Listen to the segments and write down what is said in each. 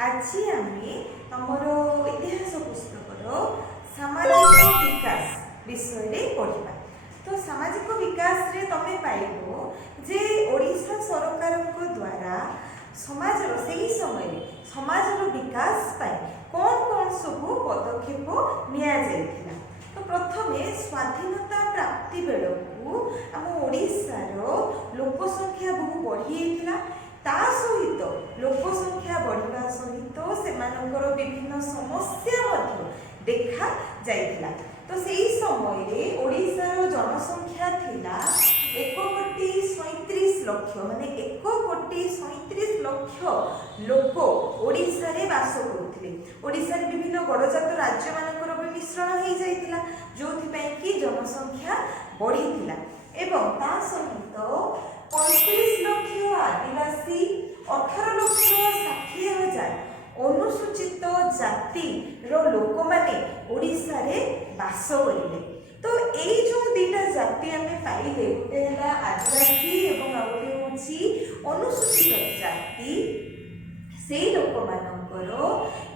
आज आमे आमर इतिहास पुस्तकर सामाजिक विकास विषय पढ़ा। तो सामाजिक विकास रे तमे पाइबो जे ओडिशा सरकार द्वारा समाज से समय समाजर विकास पाई कौन कौन सब पदक्षेप निया जाइथिला। तो प्रथमे स्वाधीनता प्राप्ति बेलू आम ओडिशार लोक संख्या बहु बढ़ी ता सहित लोक संख्या बढ़िया सहित सेमानंकर विभिन्न समस्या देखा जाइथिला। तो सेही समय रे ओडिशार जनसंख्या थिला 1,37,00,000 माने 1,37,00,000 लोक ओडिशा रे वास करुथिले। ओडिशा रे विभिन्न गणजात राज्य मानकर मिश्रण हो जाइथिला जोथि पई कि जनसंख्या बढ़ीथिला एवं ता सहित 35 लाख आदिवासी 18,60,000 अनुसूचित जाति लोक माने ओडिशा रे वास करिले। तो एई जो दुईटा जाति आमे पाइले गोटे हला आदिवासी एवं आ गोटे होछि अनुसूचित जाति से लोक मानकर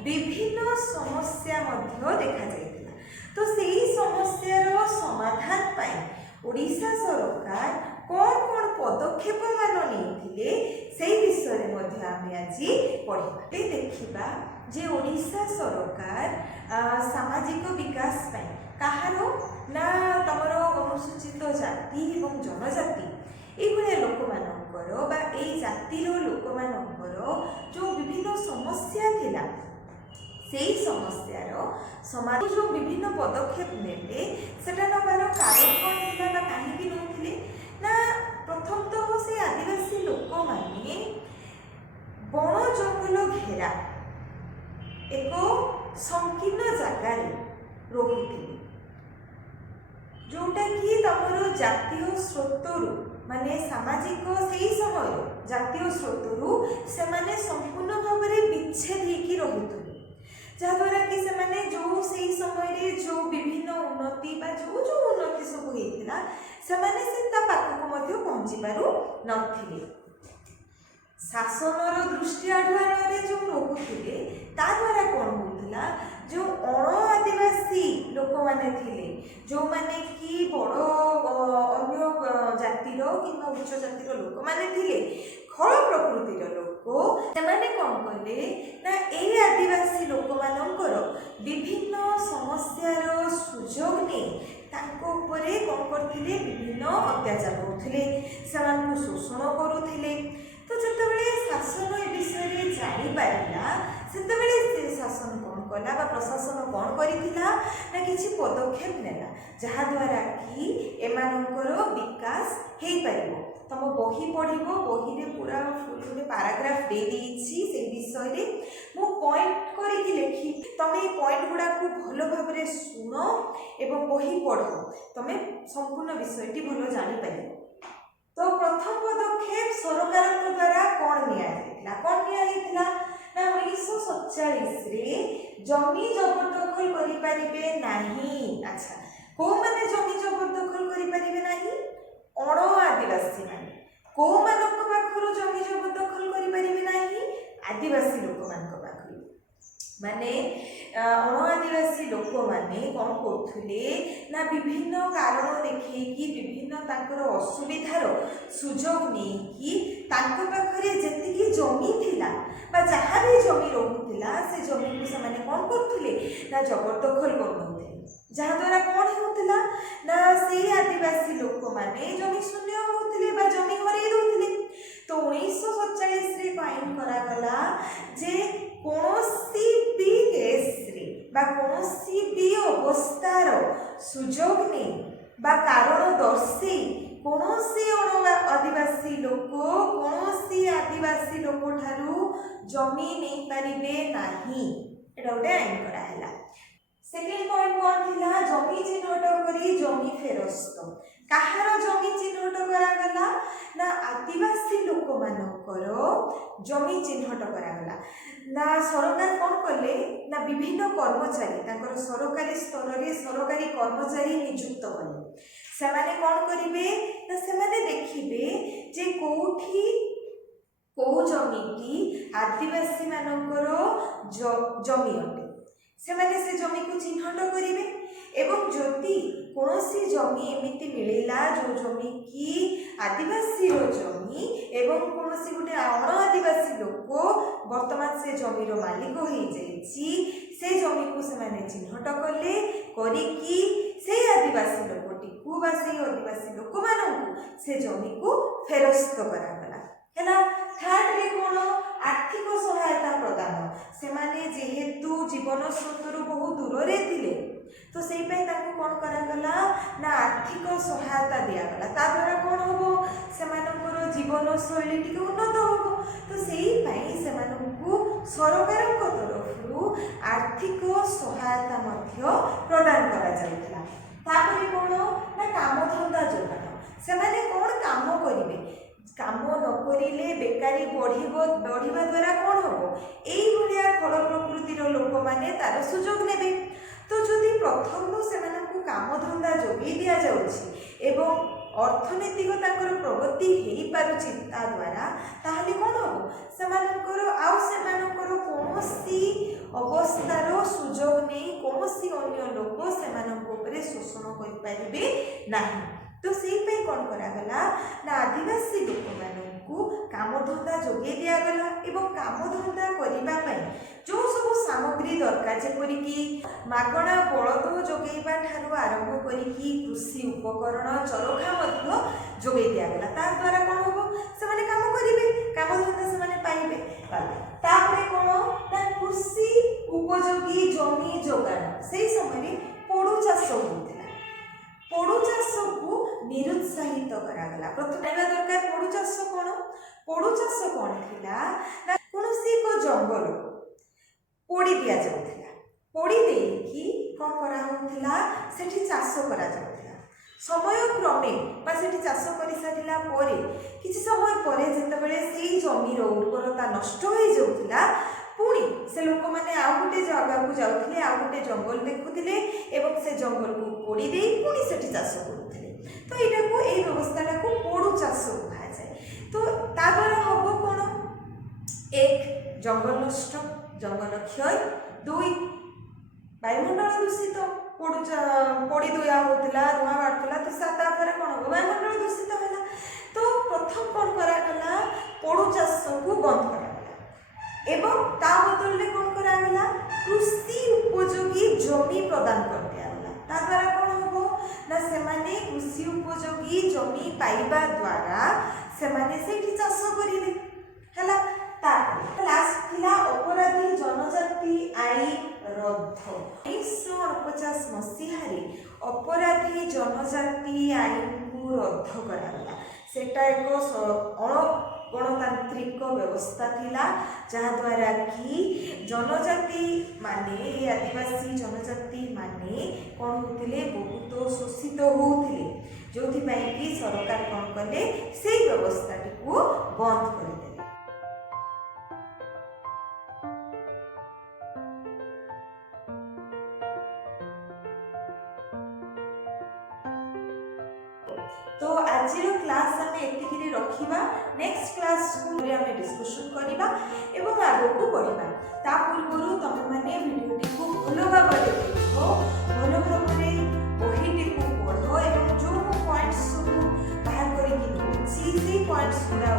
विभिन्न समस्या मध्य देखा जाइतिला। तो सेही समस्यार समाधान पाई ओडिशा सरकार कौन कौन पदक्षेप मान नहीं से विषय में आम आज पढ़ा देखा जे ओडिशा सरकार सामाजिक विकास पाई कहार ना तमर अनुसूचित जाति एवं जनजाति ये लोक मानकर जातिर लोक मानकर जो विभिन्न समस्या थिला से समस्यार समाज जो विभिन्न पदक्षेप नेले सेटा नबार कारण कौन थिला कहीं नौथिले ना प्रथम तो से आदिवासी लोक माने बण जंगल घेरा एक संकीर्ण जगार रोहुथिले जोटा कि तमर जातीय स्रोतरु माने सामाजिक से समय जातीय स्रोतरु से माने संपूर्ण भाव में विच्छेद होकर रहुथिले जहाद्वारा कि सेमाने जो से समय जो विभिन्न उन्नति बा जो जो उन्नति सब होइतिला सेमाने से ता पाखक मध्य पहुंची पारु नथिले। शासनर दृष्टि आढ़ुआरे जो रहुथिले ता द्वारा कौन होइतिला जो अण आदिवासी लोक माने थिले जो माने कि बड़ अन्य जातिर किंवा उच्च जातिर लोक माने थिले खल प्रकृतिर लोक सेमाने कौन कले ना ए आदिवासी लोक मानकर विभिन्न समस्यार सुजोग ने तांको उपरे कौन करथिले विभिन्न अत्याचार करुथिले सेमानकु शोषण करुथिले। तो जेतेबेले शासन ए विषय रे जानि पारिला सेतेबेले से शासन कौन कला बा प्रशासन कौन करिथिला ना किछि पदक्षेप नेला जहा द्वारा कि एमानकर विकास हेई परिबो। तुम बही पढ़ो बही रे पूरा फुल पैराग्राफ दे देछि से विषय रे मो पॉइंट करके लिखि तुम ये पॉइंट गुडा को भलो भाव रे सुनो एवं बही पढ़ो तुम संपूर्ण विषयटी भलो जानि पारिबो। तो प्रथम पदक्षेप सरकार द्वारा कौन निया ना 1947 रे जमी जबरदखल करि परिबे नाही। अच्छा को माने जमी जबरदखल करि परिबे नाही अण आदिवासी माने को मानक पाखरु जमी जबरदखल करि परिबे नाही आदिवासी लोक मानक पाखरु माने अण आदिवासी लोक माने कौन करथुले ना विभिन्न कारण देखिए विभिन्न तांकर असुविधार सुजोग नेकी तांको पाखरे जेतिकी जमी थिला बा जहाँ भी जमी रहुथिला से जमी को से माने कौन करथुले ना जबरदखल करनथुले जहाद्वारा कौन होता ना से आदिवासी लोक माने जमी शून्य होते बा जमी हरई दौले। तो 1947 रे आईन करागला जे कोनोसी भी केस रे बा कोनोसी भी अवस्थार सुजोग ने बा कारण दर्शी कोनोसी अण आदिवासी लोक कोनोसी आदिवासी लोक ठारू जमी नहीं पारिबे नाही एटा गोटे आईन कराहला। सेकेंड पॉइंट कौन थिला जमी चिन्हट करी जमी फेरस्त कहार जमी चिन्हट करागला ना आदिवासी लोक मानकर जमी चिन्हट करागला ना सरकार कौन कले ना विभिन्न कर्मचारी तांकर सरकारी स्तर रे सरकारी कर्मचारी नियुक्त कले सेमाने कौन करिवे ना सेमाने देखिबे जे कोठी को जमीटी आदिवासी मानकर जमी अटे से जमी को चिन्हट करेंगे एवं जदि कौन जमी एमती मिलला जो जमी की आदिवासी जमी एवं कौन गोटे अण आदिवासी लोक वर्तमान से जमीर मालिक हो से जमी को से चिन्हट कले करी से आदिवासी लोकटी को आदिवासी लोक मानू से जमी को फेरस्त करागला है। थर्ड रे कौन आर्थिक सहायता प्रदान से माने जेहेतु जीवन स्रोतर बहुत दूर रे थिले तो से कौन करागला ना आर्थिक सहायता दिगला ता द्वारा कौन हम से जीवन शैली टी उन्नत हम तो से सरकार तरफ आर्थिक सहायता प्रदान करा कौन ना काम धंदा जोगान से कौन काम करेंगे काम नकरिले बेकारी बढ़िबा द्वारा कौन हम यही फल प्रकृतिर लोक मैंने तार सुजोग ने तो जदि प्रथम से काम धंदा जोगे दि जाऊँगी एवं अर्थनैतिक प्रगति हो पारुछि ता द्वारा ताहले कौन हम से कौन अवस्थार सुजोग नहीं कौन अन्य लोक से शोषण करें ना तो से कौन करागला ना आदिवासी लोक मानू काम धंदा जोगे दिगला एवं काम धंदा करने जो सब सामग्री दरकार जेपरिक मागणा बलद जोगेबा ठारू आरंभ करी कृषि उपकरण चरखा जोगे दिगला ता द्वारा कौन हम से काम करेंगे काम धंदा से पाइबे तापरे कौन ना कृषि उपयोगी जमी जोगान से समय पोड़ू चाष होता पोड़ू चाष को निरुत्साहित करागला प्रथम जानवा दरकार पोड़ू चाष कौन थिला ना कोनोसी एक जंगल पोड़ी दिया जाउथिला पोड़ी देकी कौन करा होथिला सेठी चाष करा जाउथिला समय क्रमे बा सेठी चाष करि सारिला परे किछि समय परे जेतेबेले सेही जमीर उर्वरता नष्ट हो जाउथिला पुणी से लोक मैंने आउ गोटे जगह को जाऊे आउ गोटे जंगल देखुले एवं से जंगल को पोड़ी दे पुणी से चाष करुले तो यहाँ को यही व्यवस्था को पोड़ू चाष कह जाए तो ता द्वारा हम कौन एक जंगल नष्ट जंगल क्षय दुई वायुमंडल दूषित पोड़ी दुआ होता धुआं बाढ़ला तो द्वारा कौन हम वायुमंडल दूषित है तो प्रथम कौन करागला पोड़ू चाष को बंद करा एवं ता बदल में कौन करागला कृषि उपयोगी जमी प्रदान कर दियागला ता द्वारा कौन हम ना से कृषि उपयोगी जमी पाइबा द्वारा से चाष करेंगे है लास्ट थिला अपराधी जनजाति आईन रद्द 1949 मसीह अपराधी जनजाति आईन को रद्द करागला सेटा एक गणतांत्रिक व्यवस्था थिला जहाँ द्वारा कि जनजाति माने आदिवासी जनजाति माने कौन होते बहुत शोषित होते जो कि सरकार कौन कले से व्यवस्था को बंद कर दे। तो आज क्लास आम एति रखा नेक्स्ट क्लास को आम डिस्कसन करवा एवं आगे को बढ़ा ता पूर्व तुम मैंने भिडियोटी को भल भाव देख भल भाव बहीटी को पढ़ एवं जो पॉइंट्स सब बाहर करके पॉइंट्स गुड़ा